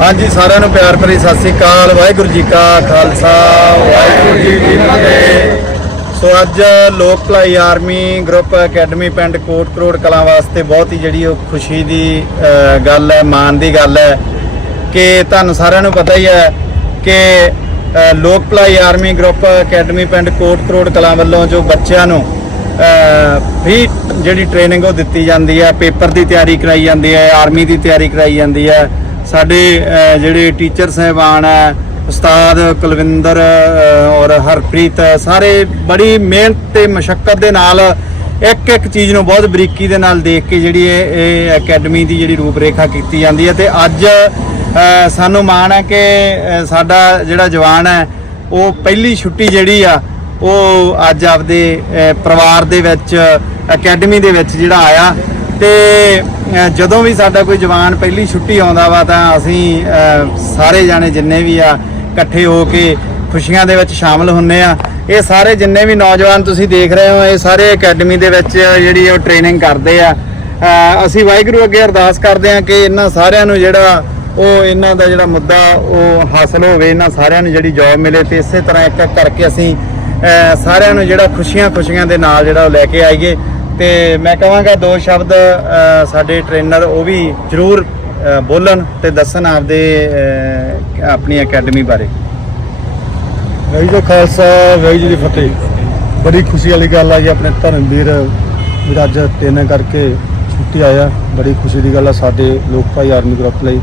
ਹਾਂਜੀ, ਸਾਰਿਆਂ ਨੂੰ ਪਿਆਰ ਭਰੀ ਸਤਿ ਸ੍ਰੀ ਅਕਾਲ, ਵਾਹਿਗੁਰੂ ਜੀ ਕਾ ਖਾਲਸਾ, ਵਾਹਿਗੁਰੂ ਜੀ ਕੀ ਫਤਿਹ। ਸੋ ਅੱਜ ਲੋਕ ਭਲਾਈ ਆਰਮੀ ਗਰੁੱਪ ਅਕੈਡਮੀ ਪਿੰਡ ਕੋਟ ਕਰੋੜ ਕਲਾਂ ਵਾਸਤੇ ਬਹੁਤ ਹੀ ਜਿਹੜੀ ਉਹ ਖੁਸ਼ੀ ਦੀ ਗੱਲ ਹੈ, ਮਾਣ ਦੀ ਗੱਲ ਹੈ ਕਿ ਤੁਹਾਨੂੰ ਸਾਰਿਆਂ ਨੂੰ ਪਤਾ ਹੀ ਹੈ ਕਿ ਲੋਕ ਭਲਾਈ ਆਰਮੀ ਗਰੁੱਪ ਅਕੈਡਮੀ ਪਿੰਡ ਕੋਟ ਕਰੋੜ ਕਲਾਂ ਵੱਲੋਂ ਜੋ ਬੱਚਿਆਂ ਨੂੰ ਫ੍ਰੀ ਜਿਹੜੀ ਟ੍ਰੇਨਿੰਗ ਉਹ ਦਿੱਤੀ ਜਾਂਦੀ ਹੈ, ਪੇਪਰ ਦੀ ਤਿਆਰੀ ਕਰਾਈ ਜਾਂਦੀ ਹੈ, ਆਰਮੀ ਦੀ ਤਿਆਰੀ ਕਰਾਈ ਜਾਂਦੀ ਹੈ। ਸਾਡੇ ਜਿਹੜੇ ਟੀਚਰ ਸਹਿਬਾਨ ਹੈ, ਉਸਤਾਦ ਕੁਲਵਿੰਦਰ ਔਰ ਹਰਪ੍ਰੀਤ, ਸਾਰੇ ਬੜੀ ਮਿਹਨਤ ਤੇ ਮਸ਼ੱਕਤ ਦੇ ਨਾਲ ਇੱਕ ਇੱਕ ਚੀਜ਼ ਨੂੰ ਬਹੁਤ ਬਰੀਕੀ ਦੇ ਨਾਲ ਦੇਖ ਕੇ ਜਿਹੜੀ ਇਹ ਇਹ ਅਕੈਡਮੀ ਦੀ ਜਿਹੜੀ ਰੂਪਰੇਖਾ ਕੀਤੀ ਜਾਂਦੀ ਹੈ ਤੇ ਅੱਜ ਸਾਨੂੰ ਮਾਣ ਹੈ ਕਿ ਸਾਡਾ ਜਿਹੜਾ ਜਵਾਨ ਹੈ, ਉਹ ਪਹਿਲੀ ਛੁੱਟੀ ਜਿਹੜੀ ਆ, ਉਹ ਅੱਜ ਆਪਦੇ ਪਰਿਵਾਰ ਦੇ ਵਿੱਚ ਅਕੈਡਮੀ ਦੇ ਵਿੱਚ ਜਿਹੜਾ ਆਇਆ। ਤੇ ਜਦੋਂ ਵੀ ਸਾਡਾ ਕੋਈ ਜਵਾਨ ਪਹਿਲੀ ਛੁੱਟੀ ਆਉਂਦਾ ਵਾ ਤਾਂ ਅਸੀਂ ਸਾਰੇ ਜਾਣੇ ਜਿੰਨੇ ਵੀ ਆ, ਇਕੱਠੇ ਹੋ ਕੇ ਖੁਸ਼ੀਆਂ ਦੇ ਵਿੱਚ ਸ਼ਾਮਲ ਹੁੰਨੇ ਆ। ਇਹ ਸਾਰੇ ਜਿੰਨੇ ਵੀ ਨੌਜਵਾਨ ਤੁਸੀਂ ਦੇਖ ਰਹੇ ਹੋ, ਇਹ ਸਾਰੇ ਅਕੈਡਮੀ ਦੇ ਵਿੱਚ ਜਿਹੜੀ ਉਹ ਟ੍ਰੇਨਿੰਗ ਕਰਦੇ ਆ। ਅਸੀਂ ਵਾਹਿਗੁਰੂ ਅੱਗੇ ਅਰਦਾਸ ਕਰਦੇ ਆ ਕਿ ਇਹਨਾਂ ਸਾਰਿਆਂ ਨੂੰ ਜਿਹੜਾ ਉਹ ਇਹਨਾਂ ਦਾ ਜਿਹੜਾ ਮੁੱਦਾ ਉਹ ਹਾਸਲ ਹੋਵੇ, ਇਹਨਾਂ ਸਾਰਿਆਂ ਨੂੰ ਜਿਹੜੀ ਜੌਬ ਮਿਲੇ ਤੇ ਇਸੇ ਤਰ੍ਹਾਂ ਇੱਕ ਇੱਕ ਕਰਕੇ ਅਸੀਂ ਸਾਰਿਆਂ ਨੂੰ ਜਿਹੜਾ ਖੁਸ਼ੀਆਂ ਖੁਸ਼ੀਆਂ ਦੇ ਨਾਲ ਜਿਹੜਾ ਉਹ ਲੈ ਕੇ ਆਈਏ। ਤੇ ਮੈਂ ਕਹਾਂਗਾ ਦੋ ਸ਼ਬਦ ਸਾਡੇ ਟ੍ਰੇਨਰ ਉਹ ਵੀ ਜ਼ਰੂਰ ਬੋਲਣ ਤੇ ਦੱਸਣ ਆਪਦੇ ਆਪਣੀ ਅਕੈਡਮੀ ਬਾਰੇ। ਵਾਹਿਗੁਰੂ ਜੀ ਖਾਲਸਾ ਵਾਹਿਗੁਰੂ ਜੀ ਦੀ ਫਤਿਹ। ਬੜੀ ਖੁਸ਼ੀ ਵਾਲੀ ਗੱਲ ਆ ਜੀ ਆਪਣੇ ਧਰਮਵੀਰ ਵੀਰ ਅੱਜ ਟ੍ਰੇਨਿੰਗ ਕਰਕੇ ਛੁੱਟੀ ਆਇਆ। ਬੜੀ ਖੁਸ਼ੀ ਦੀ ਗੱਲ ਆ ਸਾਡੇ ਲੋਕ ਭਾਈ ਆਰਮੀ ਗਰੁੱਪ ਲਈ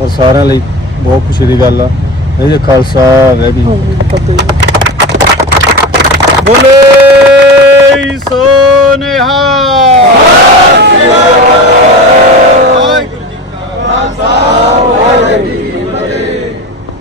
ਔਰ ਸਾਰਿਆਂ ਲਈ ਬਹੁਤ ਖੁਸ਼ੀ ਦੀ ਗੱਲ ਆ। ਕਾ ਖਾਲਸਾ ਵਾਹਿਗੁਰੂ ਜੀ ਕੀ ਫਤਿਹ। ਬੋਲੇ। 사